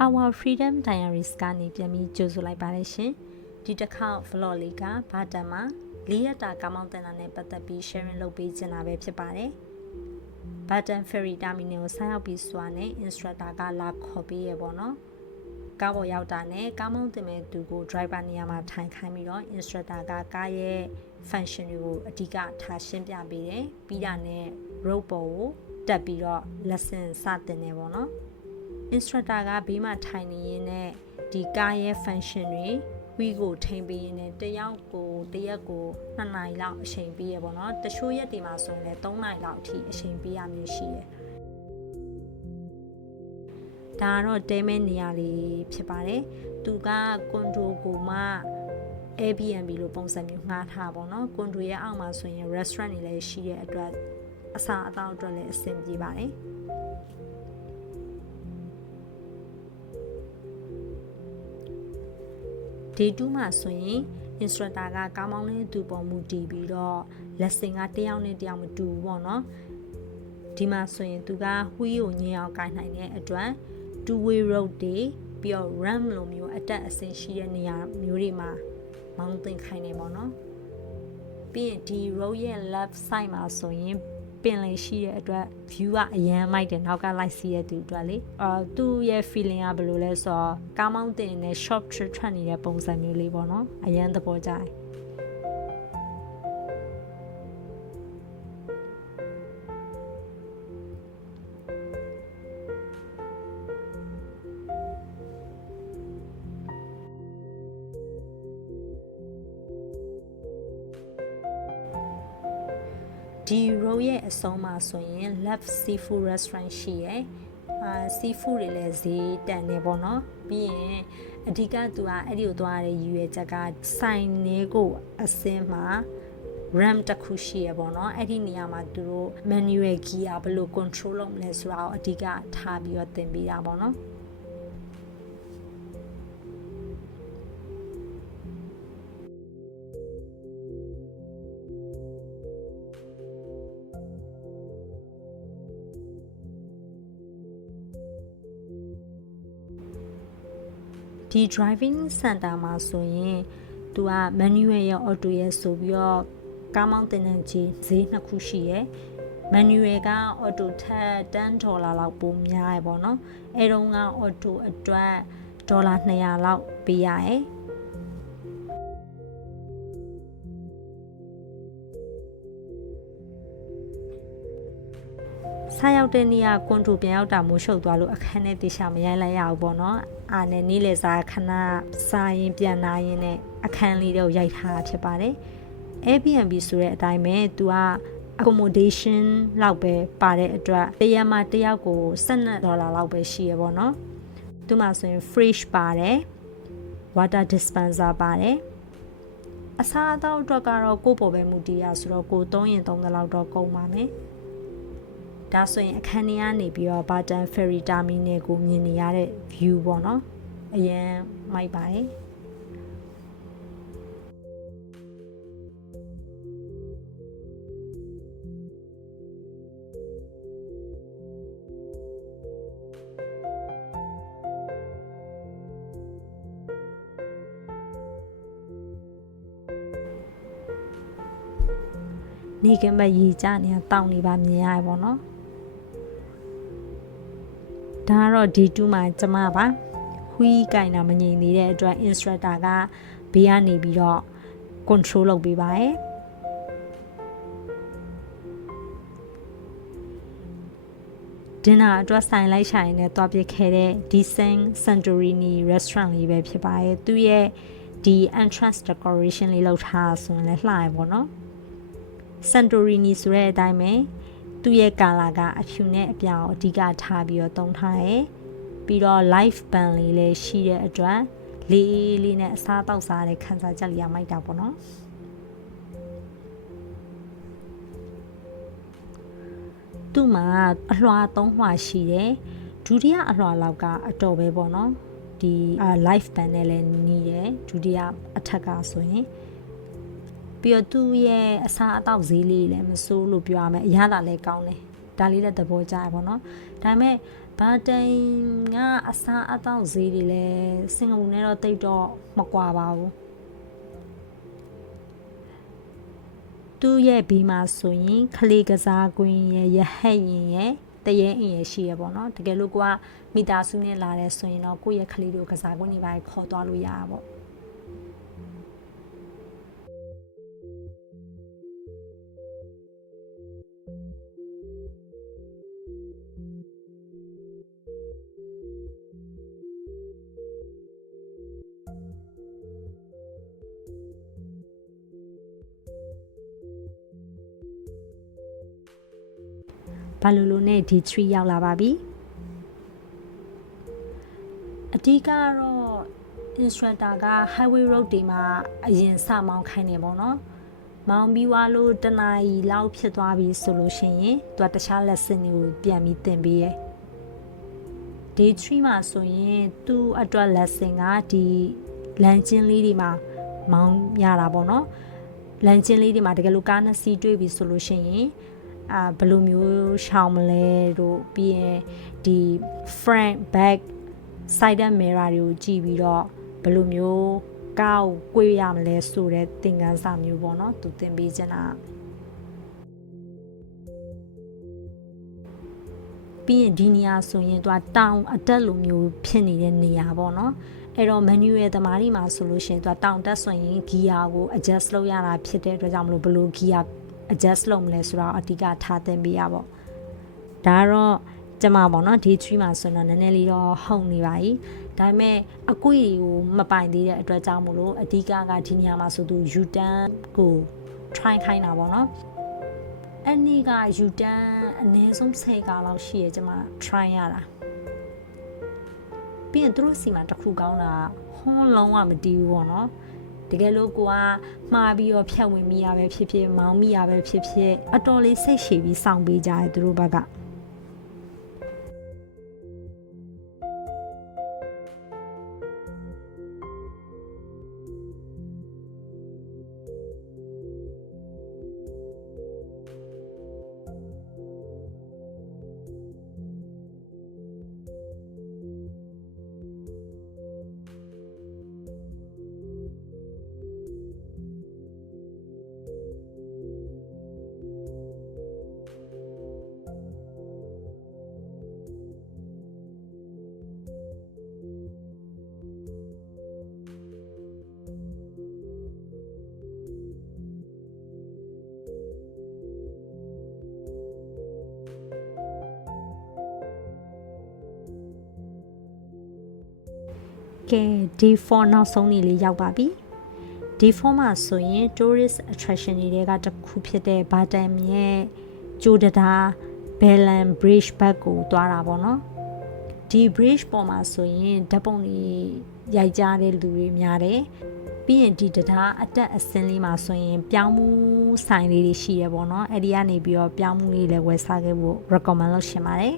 Our Freedom Diaries ကနေပြန်ပြီးကြိုဆိုလိုက်ပါတယ်ရှင်ဒီတစ်ခေါက် vlog လေးကဘာတန်မှာ၄ရက်တာကားမောင်းတင်တာနဲ့ပတ်သက်ပြီး sharing လုပ်ပေးချင်တာပဲဖြစ်ပါတယ်ဘာတန် ferry terminal ကိုဆိုင်းရောက်ပြီးစွာနဲ့ instructor ကလာခေါ်ပေးရပေါ့နော်ကားပေါ်ရောက်တာနဲ့ကားမောင်းတင်မဲ့သူကို driver နေရာမှာထိုင်ခိုင်းပြီးတော့ instructor ကကားရဲ့ function တွေကိုအဓိကထားရှင်းပြပေးတယ်ပြီးတာနဲ့ road ပေါ်ကိုတက်ပြီးတော့ lesson စတင်နေပေါ့နော်instructor ကဘေးမှာထိုင်နေရင်းနဲ့ဒီကားရဲ့ function တွေဝီကိုထိန်းပေးရင်းနဲ့တရက်ကို2နာရီလောက်အချိန်ပေးရပေါ့နော်တချို့ရက်တွေမှာဆိုရင်လည်း3နာရီလောက်အထိအချိန်ပေးရမျိုးရှိတယ်ဒါကတော့တဲမဲနေရာလေးဖြစ်ပါတယ်သူကကွန်ဒိုကိုမှ Airbnb လို့ပုံစံမျိုးငှားထားပါတော့ကွန်ဒိုရဲ့အောက်မှာဆိုရင် restaurant တွေလည်းရှိတဲ့အတွက်အစားအသောက်အတွက်လည်းအဆင်ပြေပါတယ်Day 2မှာဆိုရင် instructor ကကားမောင်းတဲ့သူပေါ်မူတည်ပြီးတော့ lesson ကတယောက်နဲ့တယောက်မတူဘူးပေါ့နော်ဒီမှာဆိုရင်သူကဝှီးကိုညင်အောင်ကိုင်နိုင်တဲ့အတွက် two way road တွေပြီးတော့ ramp လိုမျိုးအတက်အဆင်းရှိတဲ့နေရာမျိုးတွေမှာမောင်းတင်ခိုင်းနေပေါ့နော်ပြီးရင်ဒီ road ရဲ့ left side မှာဆိုရင်ပင်လယ်ရှိတဲ့အတွက် view ကအရန်မိုက်တယ်နောက်ကလိုက်စီးတဲ့သူအတွက်လေသူ့ရဲ့ feeling ကဘယ်လိုလဲဆိုတော့ကားမောင်းတင်နဲ့ short trip ထွက်နေတဲ့ပုံစံမျိုးလေးပေါ့နော်အရန်သဘောကျတယ်ဒီ road ရဲ့အဆုံးမှာဆိုရင် left seafood restaurant ရှိရယ်seafood တွေလည်းဈေးတန်နေပေါ့နော်ပြီးရင်အဓိကသူကအဲ့ဒီကိုသွားရတဲ့ရည်ရွယ်ချက်ကဆိုင်နေကိုအစင်းမှာ ramp တစ်ခုရှိရယ်ပေါ့နော်အဲ့ဒီနေရာမှာသူတို့ manual gear ဘယ်လို control လုပ်မလဲဆိုတာကိုအဓိကထားပြီးတော့သင်ပေးတာပေါ့နော်ဒီ driving center မှာဆိုရင်သူက manual ရဲ့ auto ရဲ့ဆိုပြီးတော့ကားမောင်းတင်တဲ့ဈေးနှစ်ခုရှိရယ် manual က auto ထက်$10လောက်ပိုများရယ်ပေါ့နော်အဲတုန်းက auto အတွက်$200လောက်ပေးရရယ်ဆက်ရောက်တဲ့နေ့ကကွန်ထရိုပြန်ရောက်တာမိုးရှုပ်သွားလို့အခန်းထဲတေချာမရိုက်လိုက်ရဘူးပေါ့နော်အားနဲ့နေ့လယ်စာခဏစားရင်ပြန်လာရင်နဲ့အခန်းလေးတော့ရိုက်ထားတာဖြစ်ပါတယ် Airbnb ဆိုတဲ့အတိုင်းပဲသူက accommodation လောက်ပဲပါတဲ့အတွက်တရက်မှတစ်ယောက်ကို$12လောက်ပဲရှိရပေါ့နော်သူမှဆိုရင် fridge ပါတယ် water dispenser ပါတယ်အစားအသောက်အတွက်ကတော့ကိုယ့်ပေါ်ပဲမူတည်ရဆိုတော့ကိုသုံးရင်$3လောက်တော့ကုန်ပါမယ်ဒါဆိုရင်အခန်းထဲကနေပြီးတော့ဘာတန် ferry terminal ကိုမြင်နေရတဲ့ view ပေါ့နော်အရင်မိုက်ပါတယ်နေကမရေကြနေတာတောင်းနေပါမြင်ရပါတော့ဒါကတော့ D2 မှာကျမပါဝှီးကင်တာမငြိမ်သေးတဲ့အတွက် instructor ကဘေးကနေပြီးတော့ control လုပ်ပေးပါတယ်ဒင်နာအတွက်ဆိုင်လိုက်ဆိုင်နဲ့တွားပြခဲ့တဲ့ Decent Santorini restaurant လေးပဲဖြစ်ပါတယ်သူရဲ့ဒီ entrance decoration လေးလုပ်ထားဆိုရင်လည်းလှရပါတော့Santorini ဆိုတဲ့အတိုင်းပဲသူ့ရဲ့ကာလာကအဖြူနဲ့အပြောင်အဓိကထားပြီးတော့သုံးထားတယ်ပြီးတော့ live band လေးလည်းရှိတဲ့အတွက်လေးနဲ့အစားတောက်စားတဲ့ခန်းစားချက်လေးရမိုက်တာပေါ့နော်သူ့မှာအလွှာ3လွှာရှိတယ်ဒုတိယအလွှာလောက်ကအတော်ပဲပေါ့နော်ဒီ live band နဲ့လည်းနီးတယ်ဒုတိယအထက်ကဆိုရင်ပြီးတော့သူ့ရဲ့အစားအသောက်ဈေးလေးလည်းမစိုးလို့ပြောရမယ်အရသာလည်းကောင်းတယ်ဒါလေးလည်းသဘောကျရပါတော့ဒါပေမဲ့ ဘာတိုင်ကအစားအသောက်ဈေးတွေလည်းစင်ကာပူနဲ့တော့တိတ်တော့မကွာပါဘူးသူ့ရဲ့ဘေးမှာဆိုရင်ခလေးကစားကွင်းရဲ့ရဟတ်ရင်ရဲ့တရေအိမ်ရဲ့ရှိရပေါ့နော်တကယ်လို့ကိုကမိသားစုနဲ့လာတယ်ဆိုရင်တော့ကိုယ့်ရဲ့ခလေးတို့ကစားကွင်းတွေပါခေါ်သွားလို့ရတာပေါ့ဘာလို့နဲ့ဒီ3ရောက်လာပါပြီအဓိကတော့ instructor က highway road တွေမှာအရင်စမောင်းခိုင်းနေပေါ့နော်မောင်းပြီးွားလို့တနာရီလောက်ဖြစ်သွားပြီဆိုလို့ရှိရင်သူကတခြား lesson တွေကိုပြန်ပြီးသင်ပေးရယ်day 3မှာဆိုရင်သူ့အတွက် lesson ကဒီလမ်းကျဉ်းလေးတွေမှာမောင်းရတာပေါ့နော်လမ်းကျဉ်းလေးတွေမှာတကယ်လို့ကားနှစ်စီးတွေ့ပြီဆိုလို့ရှိရင်ဘယ်လိုမျိုးရှောင်မလဲတို့ပြီးရင်ဒီ front back side mirror တွေကိုကြည့်ပြီးတော့ဘယ်လိုမျိုးကောက်ကွေးရမလဲဆိုတဲ့သင်ခန်းစာမျိုးပေါ့နော်သူသင်ပေးချင်တာပြီးရင်ဒီနေရာဆိုရင်သူကတောင်အတက်လိုမျိုးဖြစ်နေတဲ့နေရာပေါ့နော်အဲ့တော့ manual သမားတွေမှာဆိုလို့ရှိရင်သူကတောင်တက်ဆိုရင် gear ကို adjust လုပ်ရတာဖြစ်တဲ့အတွက်ကြောင့်မလို့ဘယ်လို gear adjust လုပ်မလဲဆိုတော့အဓိကထားသင်ပေးရပေါ့ဒါကတော့ကျမပေါ့နော် day 3မှာဆိုတော့နည်းနည်းလေးတော့ဟုန်နေပါ යි ဒါပေမဲ့အကွေကိုမပိုင်သေးတဲ့အတွက်ကြောင့်မလို့အဓိကကဒီနေရာမှာဆိုသူ U-turn ကို try ခိုင်းတာပေါ့နော်အဲ့ဒီက U-turn အနည်းဆုံး10ကလောက်ရှိရကျမ try ရတာပြီးရင်သူတို့စီမှာတစ်ခုကောင်းတာဟွန်းလုံးဝမတီးဘူးပေါ့နော်တကယ်လို့ကိုကမှားပြီးတော့ဖြတ်ဝင်မိရပဲဖြစ်ဖြစ်မောင်းမိရပဲဖြစ်ဖြစ်အတော်လေးစိတ်ရှည်ပြီးစောင့်ပေးကြတယ်သူတို့ဘက်ကကဲ D4 နောက်ဆုံးနေလေးရောက်ပါပြီ D4 မှာဆိုရင် tourist attraction တွေကတစ်ခုဖြစ်တဲ့ဘာတမ်ရဲ့ကျိုးတံ Bellem Bridge ဘက်ကိုသွားတာပေါ့နော်ဒီ bridge ပေါ်မှာဆိုရင်ဓာတ်ပုံတွေရိုက်ကြတဲ့လူတွေများတယ်ပြီးရင်ဒီတရားအတက်အဆင်းလေးမှာဆိုရင်ပြောင်းမှုဆိုင်လေးတွေရှိရပေါ့နော်အဲ့ဒီကနေပြီးတော့ပြောင်းမှုလေးလည်းဝယ်စားခဲ့ဖို့ recommend လုပ်ရှင်ပါတယ်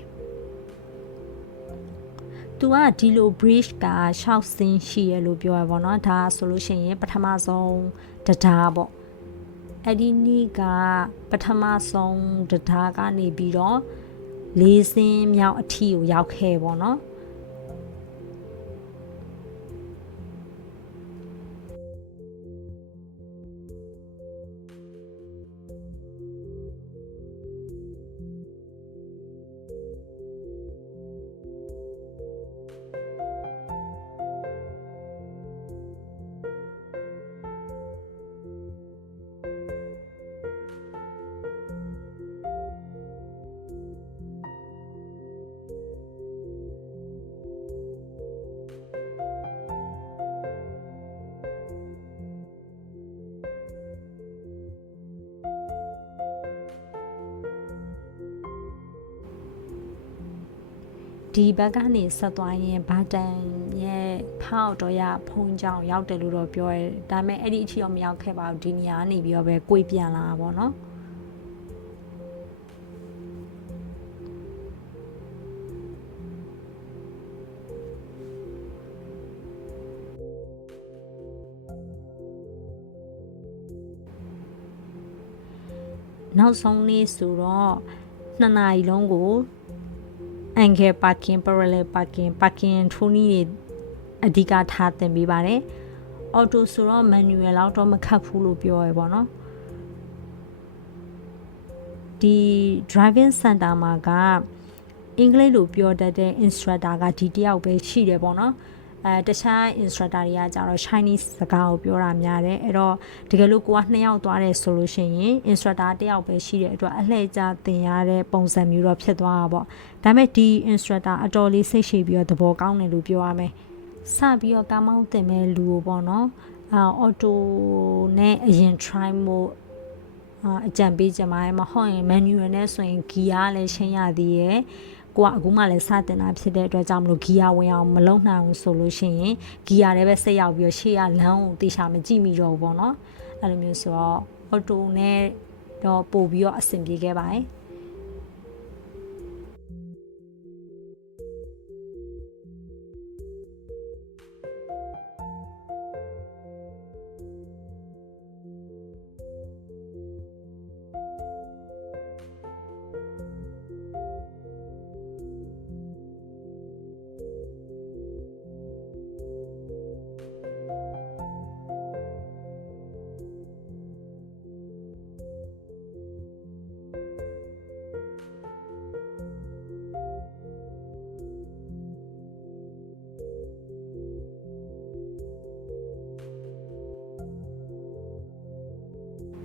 သူကဒီလို bridge က6ဆင်းရှိရလို့ပြောရပါတော့ဒါဆိုလို့ရှိရင်ပထမဆုံးတရားပေါ့အဲ့ဒီနေ့ကပထမဆုံးတရားကနေပြီးတော့4ဆင်းမြောက်အထီကိုရောက်ခဲ့ပေါ့နော်ဒီဘက်ကနေဆက်သွားရင်ဘာတန်ရဲ့ဖောက်တော့ရဖုံးကြောင်ရောက်တယ်လို့တော့ပြောရဲဒါပေမဲ့အဲ့ဒီအထိတော့မရောက်ခဲ့ပါဘူးဒီနေရာကနေပြီးတော့ပဲကိုယ်ပြန်လာတာပေါ့နော်နောက်ဆုံးနေ့ဆိုတော့2 နာရီလုံးကို angle parking parallel parking ထိုးနည်းတွေအဓိကထားသင်ပေးပါတယ် auto ဆိုတော့ manual လောက်တော့မခတ်ဘူးလို့ပြောရပေါ့နော်ဒီ driving center မှာကအင်္ဂလိပ်လိုပြောတတ်တဲ့ instructor ကဒီတယောက်ပဲရှိတယ်ပေါ့နော်တခြား instructor တွေကကြတော့ Chinese စကားကိုပြောတာများတယ်အဲ့တော့တကယ်လို့ကိုက2ယောက်သွားတယ်ဆိုလို့ရှိရင် instructor တယောက်ပဲရှိတဲ့အတွက်အလှည့်ကျသင်ရတဲ့ပုံစံမျိုးတော့ဖြစ်သွားတာပေါ့ဒါပေမဲ့ဒီ instructor အတော်လေးစိတ်ရှိပြီးတော့သဘောကောင်းတယ်လို့ပြောရမယ်စပြီးတော့ကားမောင်းသင်မဲ့လူကိုပေါ့နော်auto နဲ့အရင် try မို့အကြံပေးကြမှာမဟုတ်ရင် manual နဲ့ဆိုရင် gear လည်းရှင်းရသေးရယ်ကိုကအခုမှလည်းစတင်တာဖြစ်တဲ့အတွက်ကြောင့်မလို့ gear ဝင်အောင်မလုပ်နိုင်ဘူးဆိုလို့ရှိရင် gear လည်းပဲဆက်ရောက်ပြီးတော့ရှေ့ကလမ်းကိုတေချာမကြည့်မိတော့ဘူးပေါ့နော်အဲ့လိုမျိုးဆိုတော့ auto နဲ့တော့ပို့ပြီးတော့အဆင်ပြေခဲ့ပါတယ်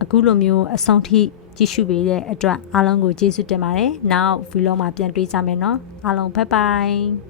အခုလိုမျိုးအဆုံးထိကြည့်ရှုပေးတဲ့အတွက်အားလုံးကိုကျေးဇူးတင်ပါတယ်နောက်ဗီဒီယိုမှာပြန်တွေ့ကြမယ်နော်အားလုံးဘိုင်ဘိုင်